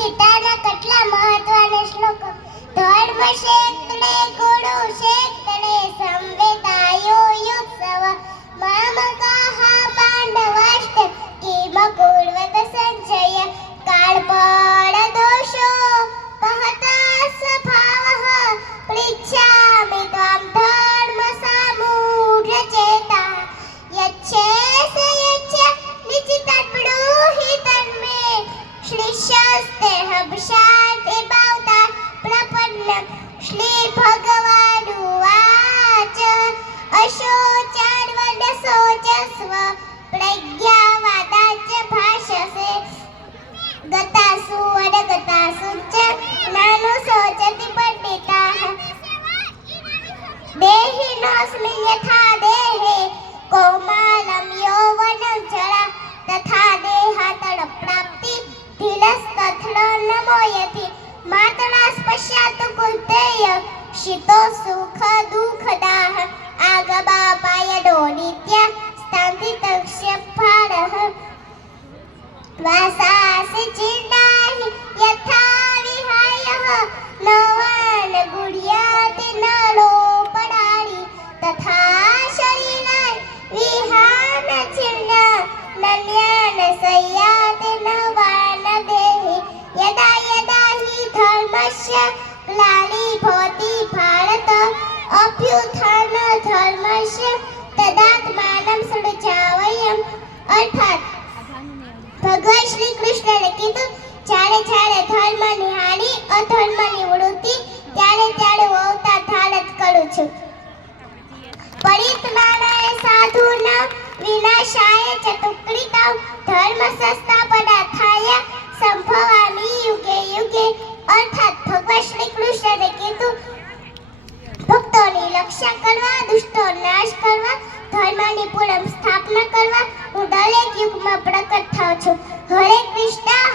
ગીતાના કેટલા મહત્વના શ્લોકો. ધર્મ ક્ષેત્રે ગુરુ ક્ષેત્રે સંવેદાયો યુત્સવ મામકાઃ પાંડવાશ્ચ કિમ કુર્વત સંજય કાળપળ દોષો પહતા સ્વભાવઃ પૃચ્છામિ ત્વાં ધર્મ સામૂઢ્ય ચેતા યચ્છેષ નિચિતબ્રૂહિ તન્મે શ્લિષ્યસ્તે હર્ષાતે બાવતા પ્રપન્ન શ્રી ભગવાનુવાચ અશોચાર્વણશોચસ્વ પ્રજ્ઞાવાદાચ ભાષસે ગતાસુ અનગતાસુ ચ નાનુશોચતિ પંડિતાઃ દેહિનોऽસ્મિन् યથા દેહે કૌમારં યૌવनं જરા તથા દેહાતળ પ્રાપ્તિ ધીરસ્તથ્રો નમોયતિ માતરા સ્પશ્યાત કુંતેય શીતો સુખ દુઃખદાઃ આગમાપાયનો નિત્ય સ્થાંતિતક્ષ્ય ભારઃ વાસાસि ચીર્ણાહિ યથા વિહાયઃ નવાન ગુણ્યાતિ નરોપણાનિ તથા શરીરાય વિહાન ચીર્ણ નન્યાન સંયાતિ નવાન દેહિ યદા યદા હિ ધર્મસ્ય ગ્લાનિર્ભવતિ ભારત અભ્યુત્થાન ધર્મસ્ય તદાત્માनं સૃજાવયમ. અર્થાત ભગવાન શ્રી કૃષ્ણને કીધું, જ્યારે જ્યારે ધર્મની હાનિ અધર્મની વૃદ્ધિ ત્યારે ત્યારે હું અવતાર ધારણ કરું છું. પરિત્રાણાય સાધૂનાં વિનાશાય ચ દુષ્કૃતાં ધર્મ સંસ્થાપનાર્થાય સંભવામિ યુગે યુગે. અર્થાત ભગવાન શ્રી કૃષ્ણને કીધું, ભક્તોની રક્ષા કરવા, દુષ્ટો નાશ કરવા, ધર્મની પૂર્ણ સ્થાપના કરવા હું દરેક યુગમાં પ્રકટ થાઉં છું. હરે કૃષ્ણ